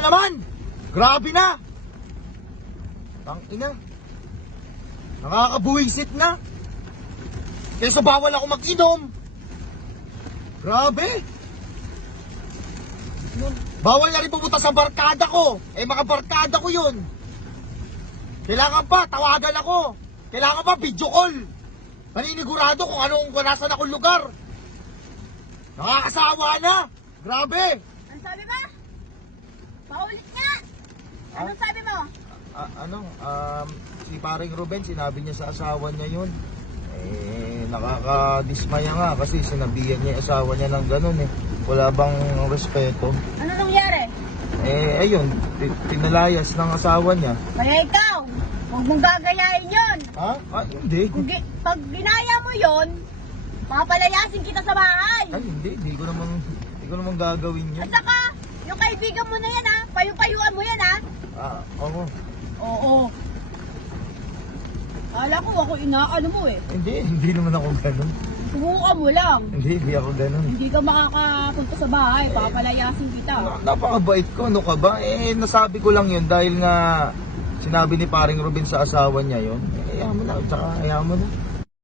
na naman! Grabe na! Tang ina. Nakakabuwisit na. Kesa bawal ako mag-inom. Grabe. Bawal na rin pumunta sa barkada ko. Eh, mga barkada ko yun. Kailangan pa, tawagan ako. Kailangan pa, video call. Naninigurado kung anong, kung nasan akong lugar. Nakakasawa na. Grabe. Paulit nga! Anong sabi mo? A- ano, um, si paring Ruben, sinabi niya sa asawa niya yun. Eh, nakakadismaya nga kasi sinabihan niya yung asawa niya ng ganun eh. Wala bang respeto? Ano nangyari? Eh, ayun, ti- tinalayas ng asawa niya. Kaya ikaw, huwag mong gagayahin yun. Ha? Ah, hindi. Kung gi- pag ginaya mo yun, papalayasin kita sa bahay. Ay, hindi. Hindi ko naman, hindi ko naman gagawin yun. At saka, kaibigan mo na yan ha, payu-payuan mo yan ha. Ah, oo. Oo. Kala ko ako inaano mo eh. Hindi, hindi naman ako ganun. Subukan mo lang. Hindi, hindi ako ganun. Hindi ka makakapunta sa bahay, papalayasin kita. Na- Napakabait ko, ano ka ba? Eh, nasabi ko lang yun dahil nga sinabi ni paring Ruben sa asawa niya yun. Eh, ayaw mo na, tsaka ayaw mo na.